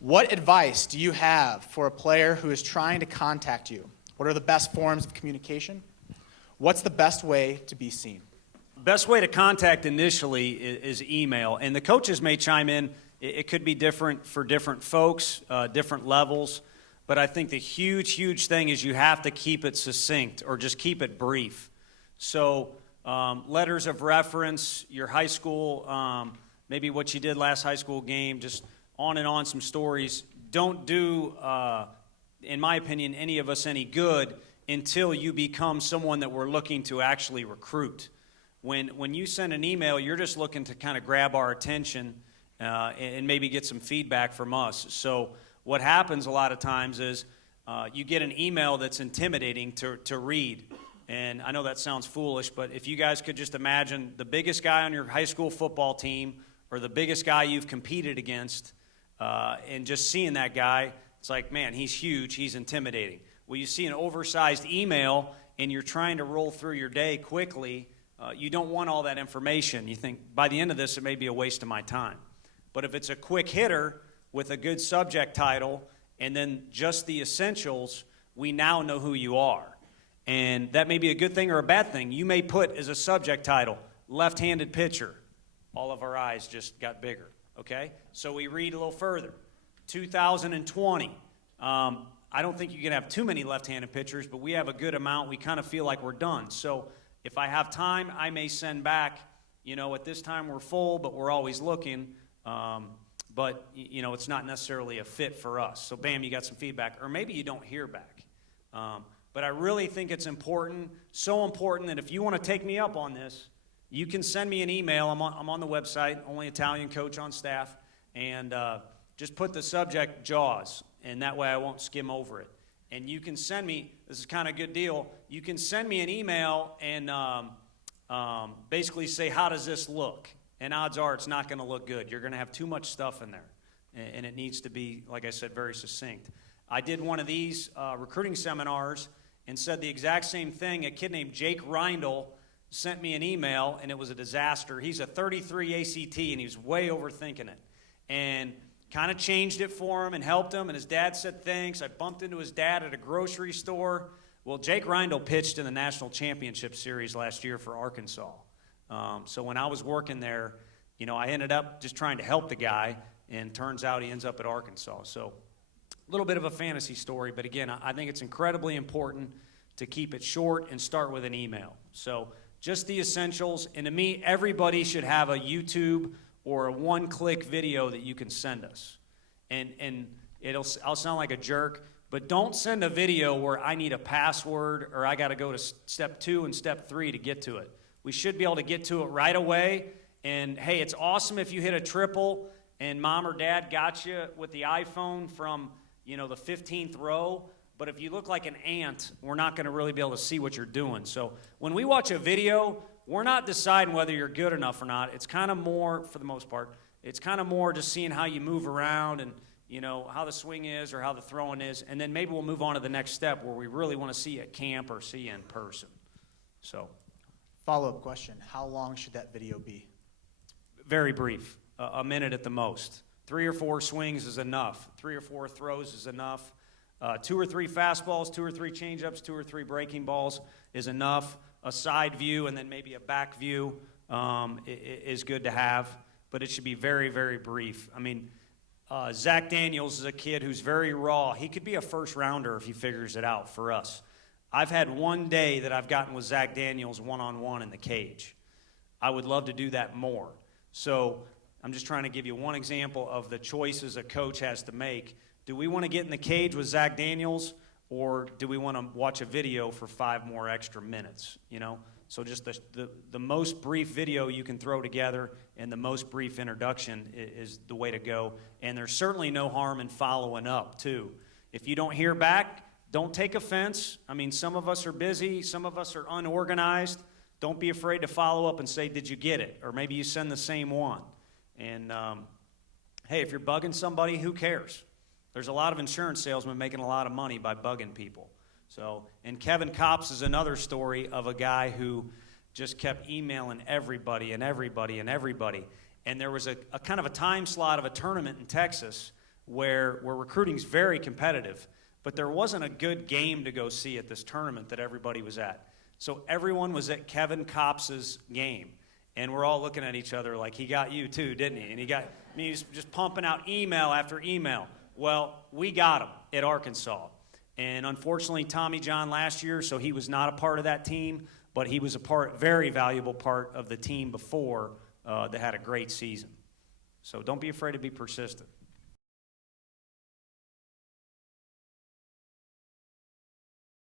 What advice do you have for a player who is trying to contact you? What are the best forms of communication? What's the best way to be seen? Best way to contact initially is email, and the coaches may chime in. It could be different for different folks, different levels, but I think the huge thing is you have to keep it succinct or just keep it brief. So letters of reference, your high school, maybe what you did last high school game, just on and on some stories. Don't do, in my opinion, any of us any good until you become someone that we're looking to actually recruit. When you send an email, you're just looking to kind of grab our attention and maybe get some feedback from us. So what happens a lot of times is you get an email that's intimidating to read. And I know that sounds foolish, but if you guys could just imagine the biggest guy on your high school football team or the biggest guy you've competed against, and just seeing that guy, it's like, man, he's huge, he's intimidating. Well, you see an oversized email and you're trying to roll through your day quickly, you don't want all that information. You think, by the end of this, it may be a waste of my time. But if it's a quick hitter with a good subject title and then just the essentials, we now know who you are. And that may be a good thing or a bad thing. You may put as a subject title, left-handed pitcher. All of our eyes just got bigger, okay? So we read a little further. 2020. I don't think you can have too many left-handed pitchers, but we have a good amount. We kind of feel like we're done. So if I have time, I may send back, at this time we're full, but we're always looking. But it's not necessarily a fit for us. So bam, you got some feedback. Or maybe you don't hear back. But I really think it's important, so important that if you want to take me up on this, you can send me an email. I'm on the website, only Italian coach on staff, and just put the subject Jaws, and that way I won't skim over it. And you can send me, this is kind of a good deal, you can send me an email and basically say, how does this look? And odds are it's not going to look good. You're going to have too much stuff in there, and it needs to be, like I said, very succinct. I did one of these recruiting seminars and said the exact same thing. A kid named Jake Reindl sent me an email, and it was a disaster. He's a 33 ACT, and he was way overthinking it. And kind of changed it for him and helped him, and his dad said thanks. I bumped into his dad at a grocery store. Well, Jake Reindl pitched in the National Championship Series last year for Arkansas. So when I was working there, I ended up just trying to help the guy, and turns out he ends up at Arkansas. So a little bit of a fantasy story, but again, I think it's incredibly important to keep it short and start with an email. So just the essentials, and to me, everybody should have a YouTube or a one-click video that you can send us. And I'll sound like a jerk, but don't send a video where I need a password or I got to go to step 2 and step 3 to get to it. We should be able to get to it right away. And, hey, it's awesome if you hit a triple and mom or dad got you with the iPhone from, the 15th row. But if you look like an ant, we're not going to really be able to see what you're doing. So when we watch a video, we're not deciding whether you're good enough or not. It's kind of more, for the most part, it's kind of more just seeing how you move around and, how the swing is or how the throwing is. And then maybe we'll move on to the next step where we really want to see you at camp or see you in person. So. Follow-up question. How long should that video be? Very brief, a minute at the most. 3 or 4 swings is enough. 3 or 4 throws is enough. 2 or 3 fastballs, 2 or 3 changeups, 2 or 3 breaking balls is enough. A side view and then maybe a back view is good to have, but it should be very, very brief. I mean, Zach Daniels is a kid who's very raw. He could be a first rounder if he figures it out for us. I've had one day that I've gotten with Zach Daniels one-on-one in the cage. I would love to do that more. So I'm just trying to give you one example of the choices a coach has to make. Do we want to get in the cage with Zach Daniels, or do we want to watch a video for 5 more extra minutes, So just the most brief video you can throw together and the most brief introduction is the way to go. And there's certainly no harm in following up, too. If you don't hear back, don't take offense. I mean, some of us are busy. Some of us are unorganized. Don't be afraid to follow up and say, did you get it? Or maybe you send the same one. And, hey, if you're bugging somebody, who cares? There's a lot of insurance salesmen making a lot of money by bugging people. So, and Kevin Copps is another story of a guy who just kept emailing everybody and everybody and everybody. And there was a kind of a time slot of a tournament in Texas where recruiting's very competitive, but there wasn't a good game to go see at this tournament that everybody was at. So everyone was at Kevin Kopps's game. And we're all looking at each other like, he got you too, didn't he? And he was just pumping out email after email. Well, we got him at Arkansas. And unfortunately, Tommy John last year, so he was not a part of that team, but he was a very valuable part of the team before that had a great season. So don't be afraid to be persistent.